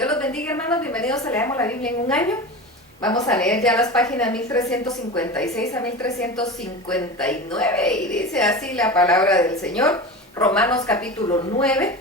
Dios los bendiga, hermanos. Bienvenidos a Leamos la Biblia en un año. Vamos a leer ya las páginas 1356 a 1359 y dice así la palabra del Señor. Romanos capítulo 9.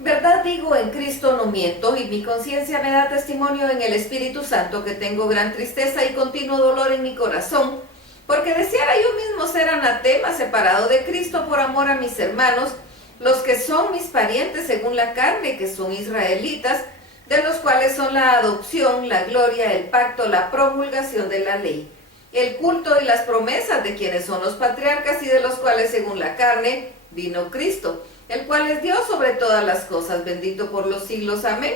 Verdad digo, en Cristo no miento, y mi conciencia me da testimonio en el Espíritu Santo que tengo gran tristeza y continuo dolor en mi corazón, porque deseara yo mismo ser anatema, separado de Cristo por amor a mis hermanos, los que son mis parientes según la carne, que son israelitas, de los cuales son la adopción, la gloria, el pacto, la promulgación de la ley, el culto y las promesas de quienes son los patriarcas y de los cuales según la carne vino Cristo, el cual es Dios sobre todas las cosas, bendito por los siglos. Amén.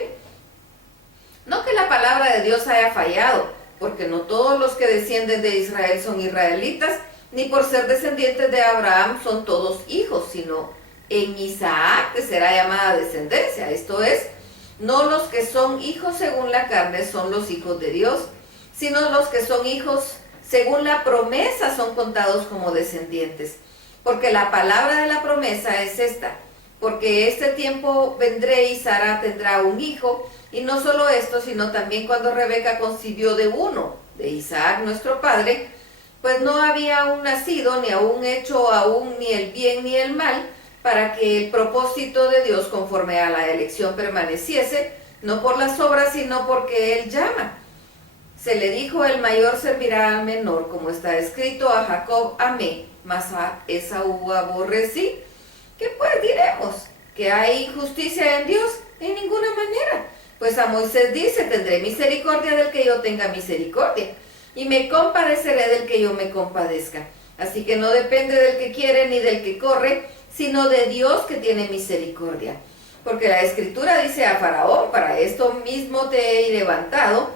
No que la palabra de Dios haya fallado, porque no todos los que descienden de Israel son israelitas, ni por ser descendientes de Abraham son todos hijos, sino en Isaac te será llamada descendencia. Esto es, no los que son hijos según la carne son los hijos de Dios, sino los que son hijos según la promesa son contados como descendientes. Porque la palabra de la promesa es esta: porque este tiempo vendré y Sara tendrá un hijo, y no solo esto, sino también cuando Rebeca concibió de uno, de Isaac nuestro padre, pues no había aún nacido, ni aún hecho aún ni el bien ni el mal, para que el propósito de Dios conforme a la elección permaneciese, no por las obras, sino porque Él llama. Se le dijo, el mayor servirá al menor, como está escrito, a Jacob amé, mas a Esaú aborrecí. ¿Qué pues diremos? ¿Que hay justicia en Dios? En ninguna manera. Pues a Moisés dice, tendré misericordia del que yo tenga misericordia, y me compadeceré del que yo me compadezca. Así que no depende del que quiere ni del que corre, sino de Dios que tiene misericordia. Porque la Escritura dice a Faraón, para esto mismo te he levantado,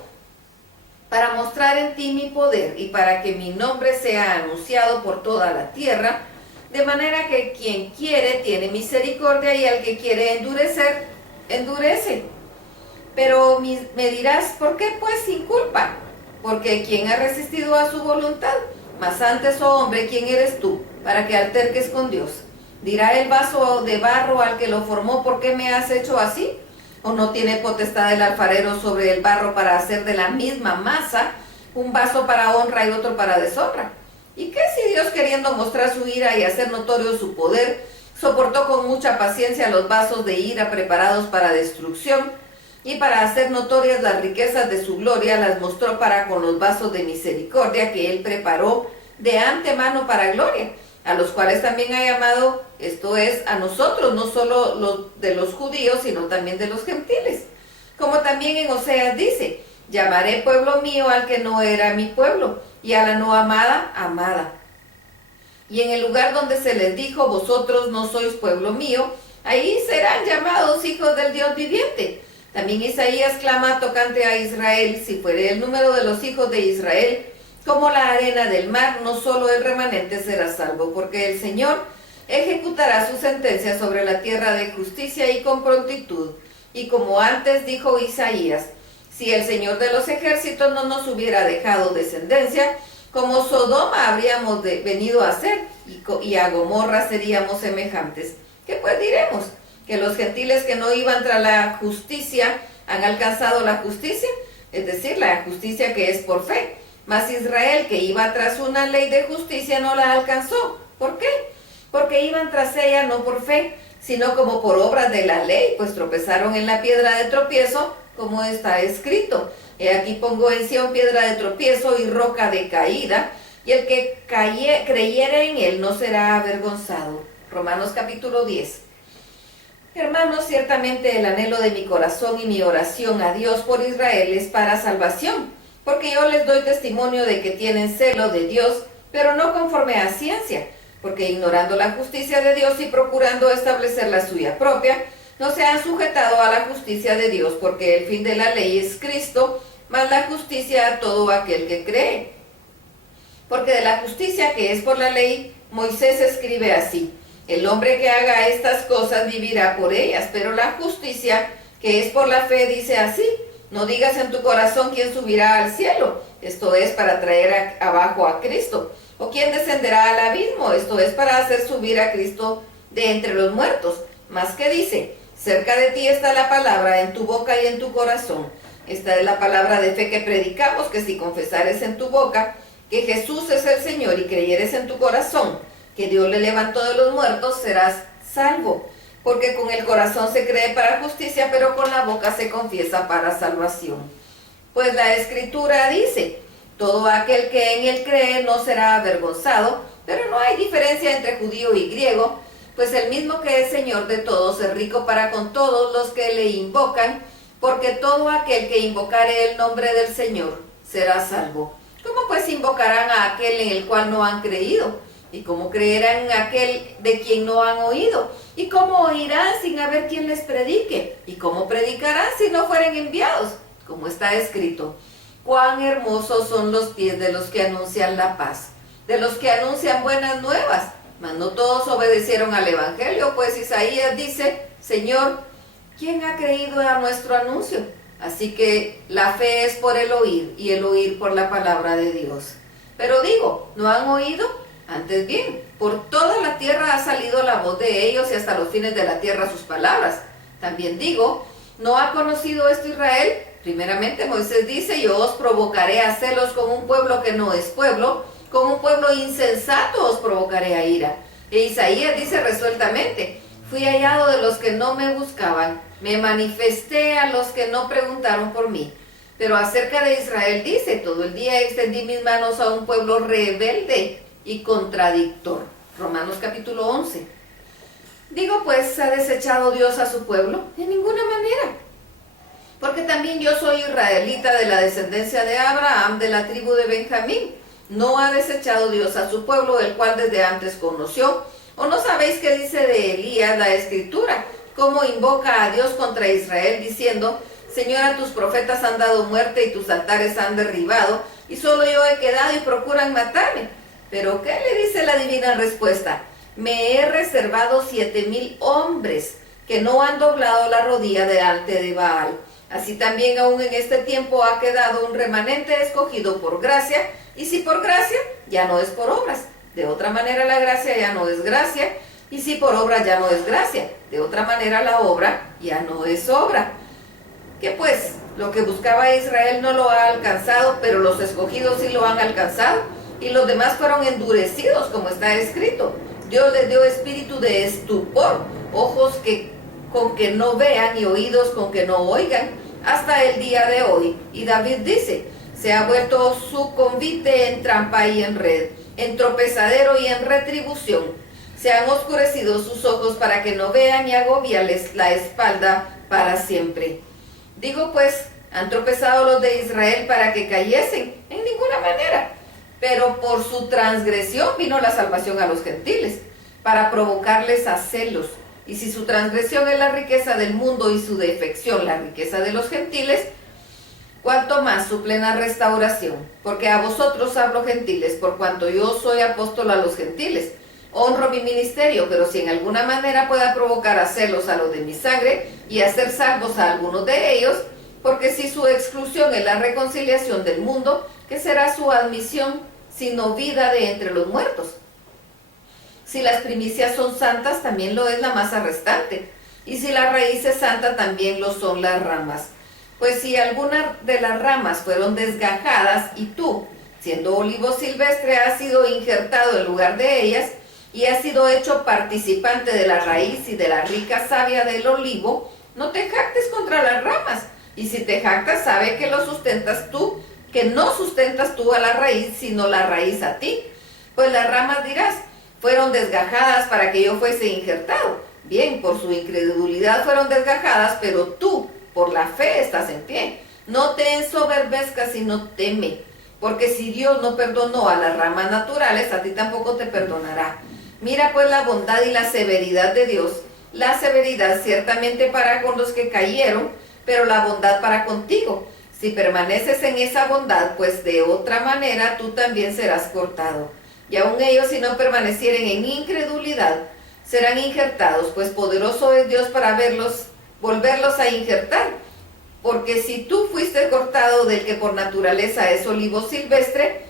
para mostrar en ti mi poder, y para que mi nombre sea anunciado por toda la tierra, de manera que quien quiere tiene misericordia, y al que quiere endurecer, endurece. Pero me dirás, ¿por qué pues sin culpa? Porque ¿quién ha resistido a su voluntad? Mas antes, oh hombre, ¿quién eres tú, para que alterques con Dios? ¿Dirá el vaso de barro al que lo formó, ¿por qué me has hecho así? ¿O no tiene potestad el alfarero sobre el barro para hacer de la misma masa un vaso para honra y otro para deshonra? ¿Y qué si Dios, queriendo mostrar su ira y hacer notorio su poder, soportó con mucha paciencia los vasos de ira preparados para destrucción, y para hacer notorias las riquezas de su gloria las mostró para con los vasos de misericordia que Él preparó de antemano para gloria, a los cuales también ha llamado, esto es, a nosotros, no solo de los judíos, sino también de los gentiles? Como también en Oseas dice, llamaré pueblo mío al que no era mi pueblo, y a la no amada, amada. Y en el lugar donde se les dijo, vosotros no sois pueblo mío, ahí serán llamados hijos del Dios viviente. También Isaías clama tocante a Israel, si fuere el número de los hijos de Israel como la arena del mar, no solo el remanente será salvo, porque el Señor ejecutará su sentencia sobre la tierra de justicia y con prontitud. Y como antes dijo Isaías, si el Señor de los ejércitos no nos hubiera dejado descendencia, como Sodoma habríamos venido a ser, y a Gomorra seríamos semejantes. ¿Qué pues diremos? ¿Que los gentiles que no iban tras la justicia han alcanzado la justicia? Es decir, la justicia que es por fe. Mas Israel, que iba tras una ley de justicia, no la alcanzó. ¿Por qué? Porque iban tras ella no por fe, sino como por obras de la ley, pues tropezaron en la piedra de tropiezo, como está escrito. He aquí pongo en Sión piedra de tropiezo y roca de caída, y el que creyere en él no será avergonzado. Romanos capítulo 10. Hermanos, ciertamente el anhelo de mi corazón y mi oración a Dios por Israel es para salvación, porque yo les doy testimonio de que tienen celo de Dios, pero no conforme a ciencia, porque ignorando la justicia de Dios y procurando establecer la suya propia, no se han sujetado a la justicia de Dios, porque el fin de la ley es Cristo, mas la justicia a todo aquel que cree. Porque de la justicia que es por la ley, Moisés escribe así: el hombre que haga estas cosas vivirá por ellas, pero la justicia que es por la fe dice así: no digas en tu corazón quién subirá al cielo, esto es para traer abajo a Cristo, o quién descenderá al abismo, esto es para hacer subir a Cristo de entre los muertos. Mas que dice: Cerca de ti está la palabra, en tu boca y en tu corazón. Esta es la palabra de fe que predicamos, que si confesares en tu boca que Jesús es el Señor y creyeres en tu corazón que Dios le levantó de los muertos, serás salvo. Porque con el corazón se cree para justicia, pero con la boca se confiesa para salvación. Pues la Escritura dice, todo aquel que en él cree no será avergonzado, pero no hay diferencia entre judío y griego, pues el mismo que es Señor de todos es rico para con todos los que le invocan, porque todo aquel que invocare el nombre del Señor será salvo. ¿Cómo pues invocarán a aquel en el cual no han creído? ¿Y cómo creerán en aquel de quien no han oído? ¿Y cómo oirán sin haber quien les predique? ¿Y cómo predicarán si no fueren enviados? Como está escrito, cuán hermosos son los pies de los que anuncian la paz, de los que anuncian buenas nuevas. Mas no todos obedecieron al evangelio, pues Isaías dice, Señor, ¿quién ha creído a nuestro anuncio? Así que la fe es por el oír, y el oír por la palabra de Dios. Pero digo, ¿no han oído? Antes bien, por toda la tierra ha salido la voz de ellos, y hasta los fines de la tierra sus palabras. También digo, ¿no ha conocido esto Israel? Primeramente Moisés dice, yo os provocaré a celos con un pueblo que no es pueblo, con un pueblo insensato os provocaré a ira. E Isaías dice resueltamente, fui hallado de los que no me buscaban, me manifesté a los que no preguntaron por mí. Pero acerca de Israel dice, todo el día extendí mis manos a un pueblo rebelde y contradictor. Romanos capítulo 11. Digo pues, ¿ha desechado Dios a su pueblo? De ninguna manera. Porque también yo soy israelita de la descendencia de Abraham, de la tribu de Benjamín. No ha desechado Dios a su pueblo, el cual desde antes conoció. ¿O no sabéis qué dice de Elías la Escritura? Cómo invoca a Dios contra Israel, diciendo, Señora, tus profetas han dado muerte y tus altares han derribado, y solo yo he quedado y procuran matarme. Pero ¿qué le dice la divina respuesta? Me he reservado 7,000 hombres que no han doblado la rodilla delante de Baal. Así también aún en este tiempo ha quedado un remanente escogido por gracia, y si por gracia, ya no es por obras. De otra manera la gracia ya no es gracia, y si por obra ya no es gracia. De otra manera la obra ya no es obra. ¿Qué pues? Lo que buscaba Israel no lo ha alcanzado, pero los escogidos sí lo han alcanzado, y los demás fueron endurecidos, como está escrito. Dios les dio espíritu de estupor, ojos con que no vean y oídos con que no oigan, hasta el día de hoy. Y David dice, se ha vuelto su convite en trampa y en red, en tropezadero y en retribución. Se han oscurecido sus ojos para que no vean, y agobiales la espalda para siempre. Digo pues, ¿han tropezado los de Israel para que cayesen? En ninguna manera. Pero por su transgresión vino la salvación a los gentiles, para provocarles a celos. Y si su transgresión es la riqueza del mundo y su defección la riqueza de los gentiles, cuanto más su plena restauración. Porque a vosotros hablo gentiles, por cuanto yo soy apóstol a los gentiles. Honro mi ministerio, pero si en alguna manera pueda provocar a celos a los de mi sangre y hacer salvos a algunos de ellos, porque si su exclusión es la reconciliación del mundo, ¿qué será su admisión sino vida de entre los muertos? Si las primicias son santas, también lo es la masa restante, y si la raíz es santa, también lo son las ramas. Pues si alguna de las ramas fueron desgajadas, y tú, siendo olivo silvestre, has sido injertado en lugar de ellas, y has sido hecho participante de la raíz y de la rica savia del olivo, no te jactes contra las ramas, y si te jactas, sabe que lo sustentas tú, que no sustentas tú a la raíz, sino la raíz a ti. Pues las ramas dirás, fueron desgajadas para que yo fuese injertado. Bien, por su incredulidad fueron desgajadas, pero tú, por la fe, estás en pie. No te ensoberbezcas, sino teme, porque si Dios no perdonó a las ramas naturales, a ti tampoco te perdonará. Mira pues la bondad y la severidad de Dios. La severidad ciertamente para con los que cayeron, pero la bondad para contigo. Si permaneces en esa bondad, pues de otra manera tú también serás cortado. Y aun ellos, si no permanecieren en incredulidad, serán injertados, pues poderoso es Dios para volverlos a injertar. Porque si tú fuiste cortado del que por naturaleza es olivo silvestre,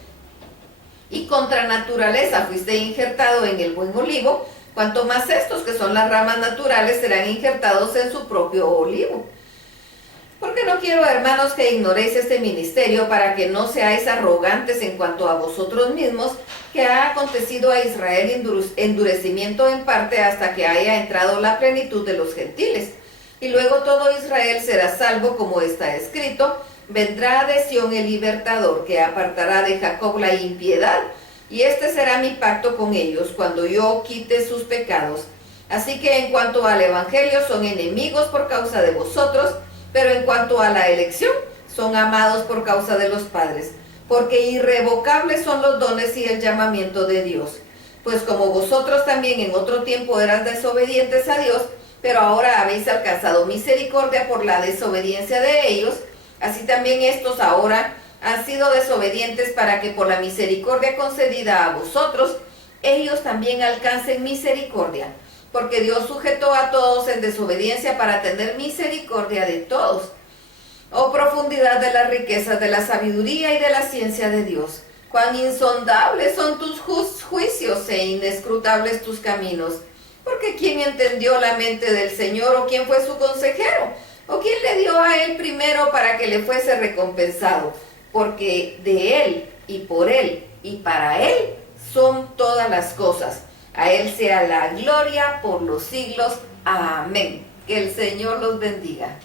y contra naturaleza fuiste injertado en el buen olivo, cuanto más estos, que son las ramas naturales, serán injertados en su propio olivo. Porque no quiero, hermanos, que ignoréis este ministerio, para que no seáis arrogantes en cuanto a vosotros mismos, que ha acontecido a Israel endurecimiento en parte hasta que haya entrado la plenitud de los gentiles. Y luego todo Israel será salvo, como está escrito: vendrá de Sión el libertador, que apartará de Jacob la impiedad, y este será mi pacto con ellos, cuando yo quite sus pecados. Así que en cuanto al evangelio, son enemigos por causa de vosotros, pero en cuanto a la elección, son amados por causa de los padres, porque irrevocables son los dones y el llamamiento de Dios. Pues como vosotros también en otro tiempo eras desobedientes a Dios, pero ahora habéis alcanzado misericordia por la desobediencia de ellos, así también estos ahora han sido desobedientes, para que por la misericordia concedida a vosotros, ellos también alcancen misericordia. Porque Dios sujetó a todos en desobediencia para tener misericordia de todos. Oh profundidad de las riquezas de la sabiduría y de la ciencia de Dios. Cuán insondables son tus juicios e inescrutables tus caminos. Porque ¿quién entendió la mente del Señor, o quién fue su consejero? ¿O quién le dio a él primero para que le fuese recompensado? Porque de él y por él y para él son todas las cosas. A él sea la gloria por los siglos. Amén. Que el Señor los bendiga.